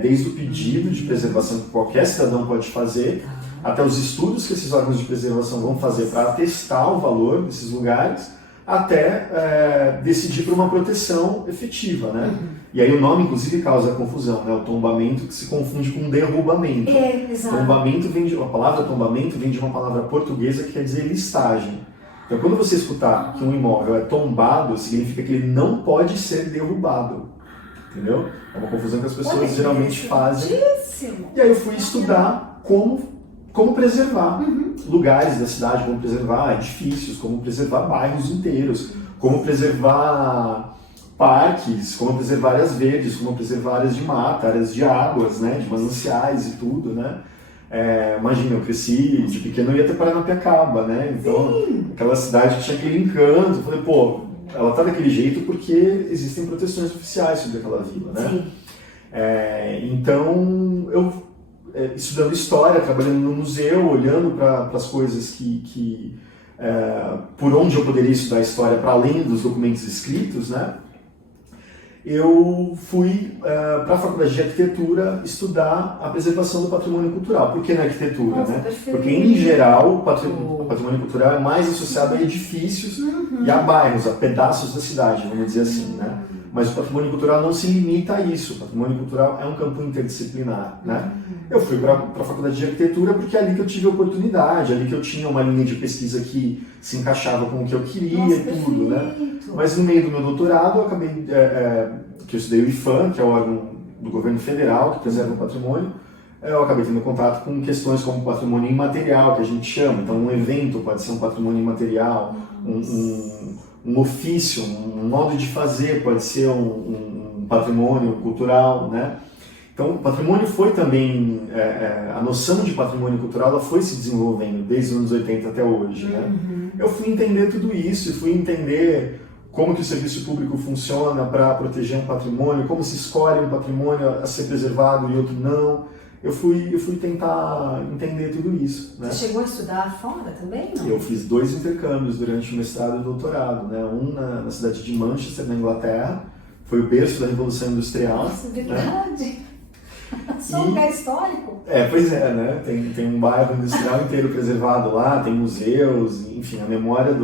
desde o pedido de preservação que qualquer cidadão pode fazer, até os estudos que esses órgãos de preservação vão fazer para atestar o valor desses lugares, até decidir por uma proteção efetiva, né? E aí o nome, inclusive, causa confusão, né? O tombamento que se confunde com derrubamento. Exato. Tombamento a palavra tombamento vem de uma palavra portuguesa que quer dizer listagem. Então, quando você escutar que um imóvel é tombado, significa que ele não pode ser derrubado. Entendeu? É uma confusão que as pessoas geralmente fazem. E aí eu fui estudar como preservar lugares da cidade, como preservar edifícios, como preservar bairros inteiros, como preservar parques, como preservar áreas verdes, como preservar áreas de mata, áreas de águas, né, de mananciais e tudo, né. Imagina, eu cresci de pequeno, eu ia até Paranapiacaba, né, então aquela cidade que tinha aquele encanto, eu falei, pô, ela tá daquele jeito porque existem proteções oficiais sobre aquela vila, né. Então, eu estudando história, trabalhando no museu, olhando para as coisas por onde eu poderia estudar história para além dos documentos escritos, né? Eu fui para a Faculdade de Arquitetura estudar a preservação do patrimônio cultural. Por que na arquitetura? Nossa, né? perfeito. Porque, em geral, o patrimônio cultural é mais associado a edifícios e a bairros, a pedaços da cidade, vamos dizer assim, né? Mas o patrimônio cultural não se limita a isso. O patrimônio cultural é um campo interdisciplinar, né? Eu fui para a Faculdade de Arquitetura porque é ali que eu tive oportunidade, ali que eu tinha uma linha de pesquisa que se encaixava com o que eu queria. Nossa, e tudo, né? perfeito. Mas no meio do meu doutorado, eu acabei, que eu estudei o IPHAN, que é o órgão do governo federal que preserva o patrimônio, eu acabei tendo contato com questões como patrimônio imaterial, que a gente chama. Então, um evento pode ser um patrimônio imaterial, um ofício, um modo de fazer, pode ser um patrimônio cultural, né? Então, o patrimônio foi também, a noção de patrimônio cultural ela foi se desenvolvendo desde os anos 80 até hoje, né? Eu fui entender tudo isso, fui entender como que o serviço público funciona para proteger um patrimônio, como se escolhe um patrimônio a ser preservado e outro não. Eu fui tentar entender tudo isso, né? Você chegou a estudar fora também, não? Eu fiz 2 intercâmbios durante o mestrado e o doutorado, né? Um na cidade de Manchester, na Inglaterra, foi o berço da Revolução Industrial. Nossa, verdade! Né? Só um lugar histórico. Pois é, né? Tem um bairro industrial inteiro preservado lá, tem museus, enfim, a memória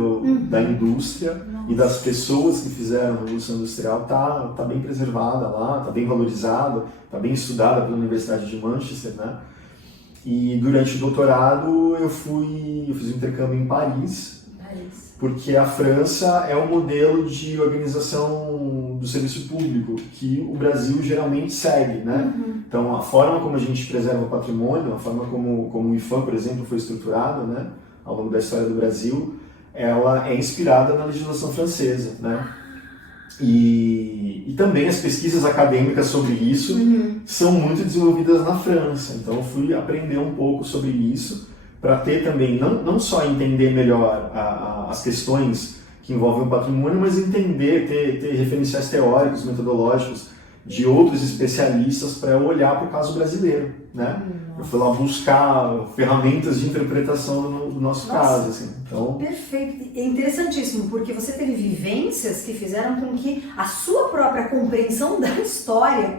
da indústria. Nossa. E das pessoas que fizeram a Revolução Industrial tá bem preservada lá, tá bem valorizada, tá bem estudada pela Universidade de Manchester, né? E durante o doutorado eu fiz um intercâmbio em Paris. Porque a França é o modelo de organização do serviço público que o Brasil geralmente segue, né? Então, a forma como a gente preserva o patrimônio, a forma como o IPHAN, por exemplo, foi estruturado, né, ao longo da história do Brasil, ela é inspirada na legislação francesa, né? E também as pesquisas acadêmicas sobre isso são muito desenvolvidas na França. Então, eu fui aprender um pouco sobre isso, para ter também, não só entender melhor as questões que envolvem o patrimônio, mas entender, ter referenciais teóricos, metodológicos de outros especialistas para eu olhar para o caso brasileiro, né? Eu fui lá buscar ferramentas de interpretação do nosso caso, assim. Então... Perfeito, é interessantíssimo, porque você teve vivências que fizeram com que a sua própria compreensão da história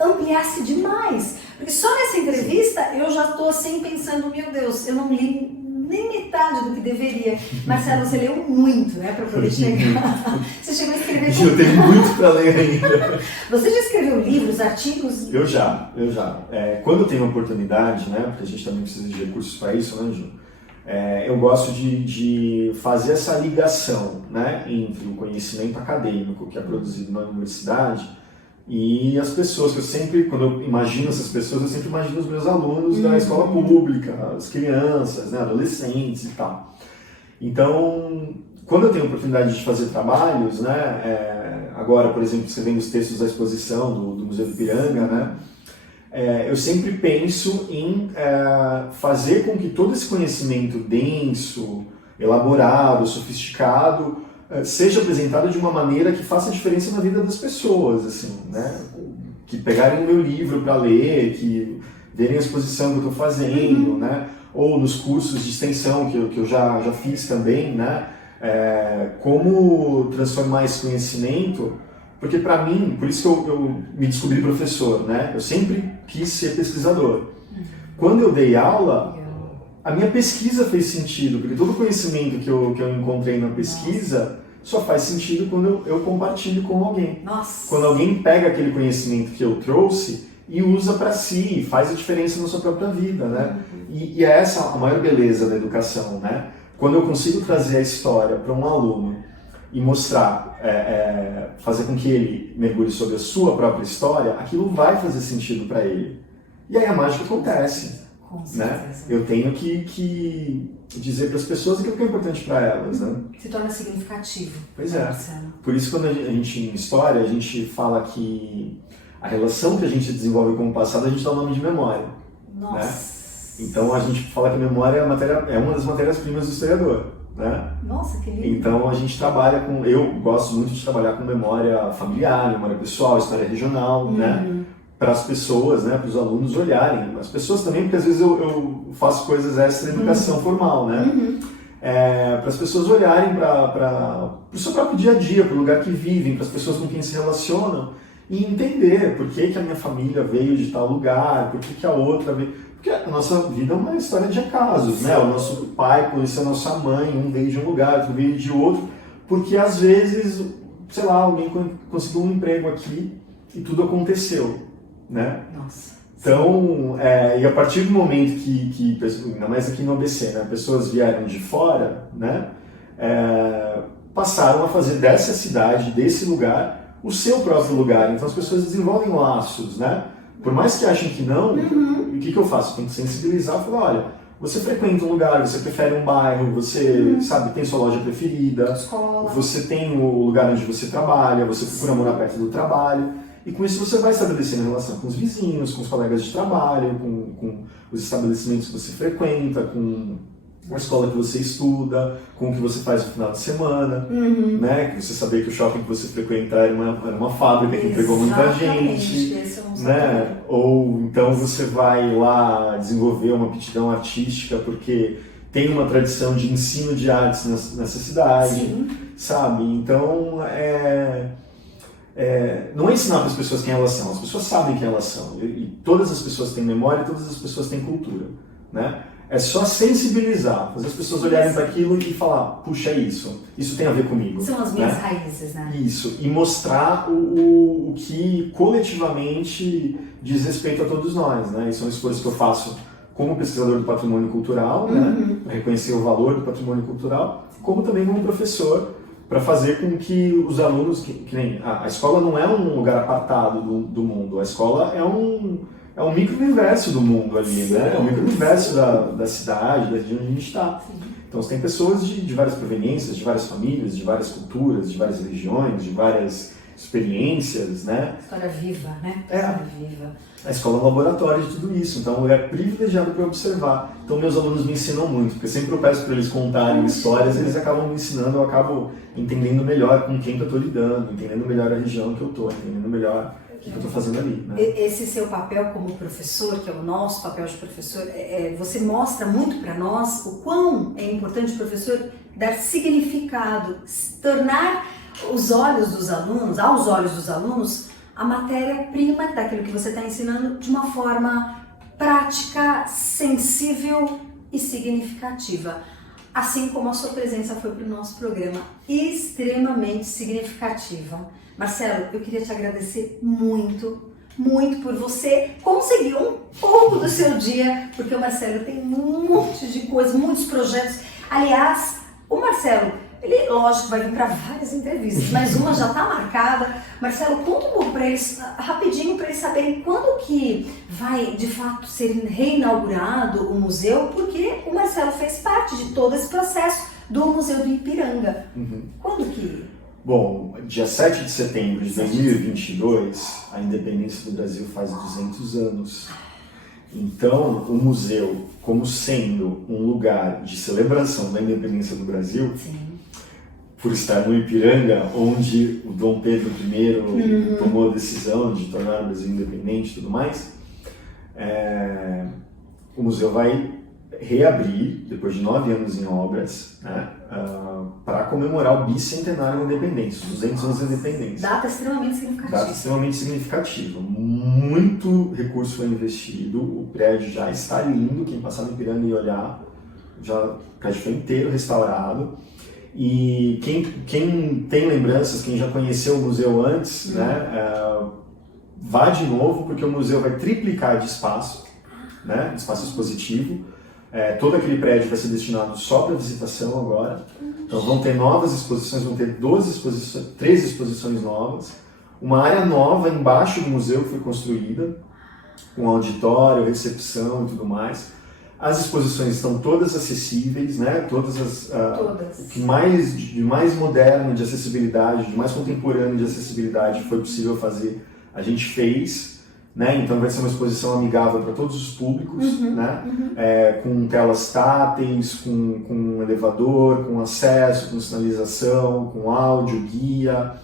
ampliasse demais. Porque só nessa entrevista eu já estou assim pensando, meu Deus, eu não li nem metade do que deveria. Marcelo, você leu muito, né, para poder chegar. Você chegou a escrever... Eu tenho muito para ler ainda. Você já escreveu livros, artigos? Eu já. Quando eu tenho oportunidade, né, porque a gente também precisa de recursos para isso, né, Ju? Eu gosto de fazer essa ligação, né, entre o conhecimento acadêmico que é produzido na universidade e as pessoas, que eu sempre, quando eu imagino essas pessoas, eu sempre imagino os meus alunos da escola pública, as crianças, né, adolescentes e tal. Então, quando eu tenho oportunidade de fazer trabalhos, né, agora, por exemplo, escrevendo os textos da exposição do Museu do Ipiranga, né, eu sempre penso em fazer com que todo esse conhecimento denso, elaborado, sofisticado, seja apresentado de uma maneira que faça diferença na vida das pessoas, assim, né? Que pegarem o meu livro para ler, que verem a exposição que eu estou fazendo, né? Ou nos cursos de extensão que eu já fiz também, né? Como transformar esse conhecimento, porque para mim, por isso que eu me descobri professor, né? Eu sempre quis ser pesquisador. Quando eu dei aula, a minha pesquisa fez sentido, porque todo o conhecimento que eu encontrei na pesquisa só faz sentido quando eu compartilho com alguém. Nossa. Quando alguém pega aquele conhecimento que eu trouxe e usa para si, faz a diferença na sua própria vida, né? E é essa a maior beleza da educação, né? Quando eu consigo trazer a história para um aluno e mostrar, fazer com que ele mergulhe sobre a sua própria história, aquilo vai fazer sentido para ele. E aí a mágica acontece. Né? Eu tenho que dizer para as pessoas aquilo que é importante para elas, né? Se torna significativo. Pois é. Por isso, quando a gente, em história, a gente fala que a relação que a gente desenvolve com o passado, a gente dá o nome de memória. Nossa. Né? Então, a gente fala que a memória é uma das matérias-primas do historiador. Né? Nossa, que lindo. Então, a gente trabalha com... Eu gosto muito de trabalhar com memória familiar, memória pessoal, história regional, né? Para as pessoas, né, para os alunos olharem. As pessoas também, porque às vezes eu faço coisas extra-educação formal, né? Para as pessoas olharem para o seu próprio dia a dia, para o lugar que vivem, para as pessoas com quem se relacionam e entender por que a minha família veio de tal lugar, por que a outra veio... Porque a nossa vida é uma história de acasos, né? O nosso pai conheceu a nossa mãe, um veio de um lugar, outro veio de outro, porque às vezes, sei lá, alguém conseguiu um emprego aqui e tudo aconteceu. Né? Nossa. Então, e a partir do momento que ainda mais aqui no ABC, né, pessoas vieram de fora, né, passaram a fazer dessa cidade, desse lugar, o seu próprio lugar. Então as pessoas desenvolvem laços, né? Por mais que achem que não, o que eu faço? Eu tenho que sensibilizar e falar, olha, Você frequenta um lugar, você prefere um bairro, você, sabe, tem sua loja preferida, Escola. você tem o lugar onde você trabalha, você procura morar perto do trabalho. E com isso você vai estabelecendo relação com os vizinhos, com os colegas de trabalho, com os estabelecimentos que você frequenta, com a escola que você estuda, com o que você faz no final de semana, né? Que você sabia que o shopping que você frequenta era uma fábrica que empregou muita gente, né? Ou então você vai lá desenvolver uma aptidão artística porque tem uma tradição de ensino de artes nessa cidade, sabe? Então, não é ensinar para as pessoas quem elas são, as pessoas sabem quem elas são, e todas as pessoas têm memória, todas as pessoas têm cultura, né? É só sensibilizar, fazer as pessoas olharem para aquilo e falar, puxa, é isso tem a ver comigo. São as minhas raízes, né? Isso, e mostrar o que coletivamente diz respeito a todos nós, né? E são escolhas que eu faço como pesquisador do patrimônio cultural, né? Para reconhecer o valor do patrimônio cultural, como também como professor, para fazer com que os alunos, que nem a escola não é um lugar apartado do mundo, a escola é um micro-universo do mundo ali, né? É um micro-universo da cidade, da região onde a gente está. Então você tem pessoas de várias proveniências, de várias famílias, de várias culturas, de várias religiões, de várias experiências, né? História viva, né? História viva. A escola é um laboratório de tudo isso, então é um lugar privilegiado para observar. Então meus alunos me ensinam muito, porque sempre eu peço para eles contarem histórias, eles acabam me ensinando, eu acabo entendendo melhor com quem que eu estou lidando, entendendo melhor a região que eu estou, entendendo melhor o que eu estou fazendo ali, né? Esse seu papel como professor, que é o nosso papel de professor, você mostra muito para nós o quão é importante o professor dar significado, tornar aos olhos dos alunos, a matéria-prima daquilo que você está ensinando de uma forma prática, sensível e significativa. Assim como a sua presença foi para o nosso programa, extremamente significativa. Marcelo, eu queria te agradecer muito por você conseguir um pouco do seu dia, porque o Marcelo tem um monte de coisas, muitos projetos. Aliás, o Marcelo, ele, lógico, vai vir para várias entrevistas, mas uma já está marcada. Marcelo, conta um pouco para eles, rapidinho, para eles saberem quando que vai, de fato, ser reinaugurado o museu, porque o Marcelo fez parte de todo esse processo do Museu do Ipiranga. Quando que... Bom, dia 7 de setembro de 2022, a independência do Brasil faz 200 anos. Então, o museu, como sendo um lugar de celebração da independência do Brasil, por estar no Ipiranga, onde o Dom Pedro I tomou a decisão de tornar o Brasil independente e tudo mais, o museu vai reabrir, depois de 9 anos em obras, né, para comemorar o bicentenário da independência, os 200 anos da independência. Data extremamente significativa. Data extremamente significativa. Muito recurso foi investido, o prédio já está lindo, quem passar no Ipiranga e olhar, o prédio foi inteiro restaurado. E quem tem lembranças, quem já conheceu o museu antes, né, vá de novo, porque o museu vai triplicar de espaço, né, espaço expositivo. Todo aquele prédio vai ser destinado só para visitação agora. Então vão ter novas exposições, vão ter 13 exposições novas. Uma área nova embaixo do museu que foi construída, com auditório, recepção e tudo mais. As exposições estão todas acessíveis, né? Todas. O que de mais moderno de acessibilidade, de mais contemporâneo de acessibilidade foi possível fazer, a gente fez. Né? Então vai ser uma exposição amigável para todos os públicos, né? Com telas táteis, com elevador, com acesso, com sinalização, com áudio, guia,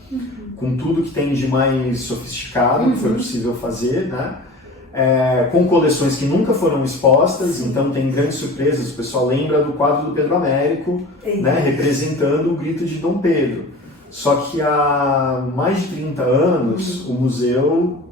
com tudo que tem de mais sofisticado que foi possível fazer, né? Com coleções que nunca foram expostas, então tem grandes surpresas. O pessoal lembra do quadro do Pedro Américo, né? Representando o grito de Dom Pedro. Só que há mais de 30 anos o museu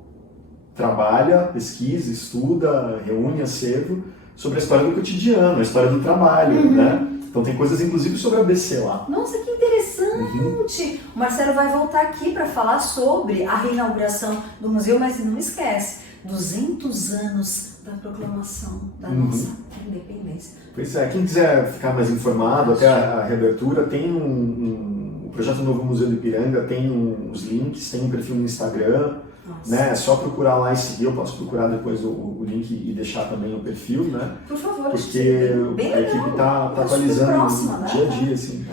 trabalha, pesquisa, estuda, reúne acervo sobre a história do cotidiano, a história do trabalho, né? Então tem coisas inclusive sobre a ABC lá. Nossa, que interessante! O Marcelo vai voltar aqui para falar sobre a reinauguração do museu, mas não esquece, 200 anos da proclamação da nossa independência. Pois é, quem quiser ficar mais informado, até a reabertura, tem o projeto Novo Museu do Ipiranga, tem os links, tem um perfil no Instagram, né? É só procurar lá e seguir. Eu posso procurar depois o link e deixar também no perfil, né? Por favor, porque bem a equipe tá atualizando próxima, né? dia a dia, assim.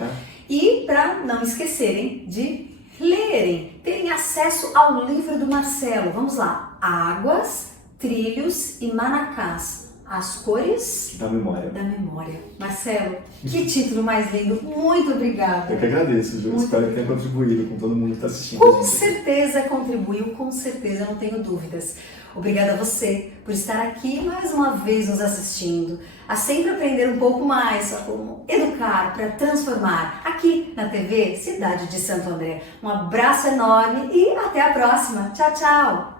E para não esquecerem de lerem, terem acesso ao livro do Marcelo. Vamos lá. Águas, Trilhos e Manacás. As cores da memória. Marcelo, que título mais lindo. Muito obrigada. Eu que agradeço, Ju. Espero que tenha contribuído com todo mundo que está assistindo. Com certeza contribuiu, com certeza, não tenho dúvidas. Obrigada a você por estar aqui mais uma vez nos assistindo. A sempre aprender um pouco mais sobre como educar para transformar aqui na TV Cidade de Santo André. Um abraço enorme e até a próxima. Tchau, tchau!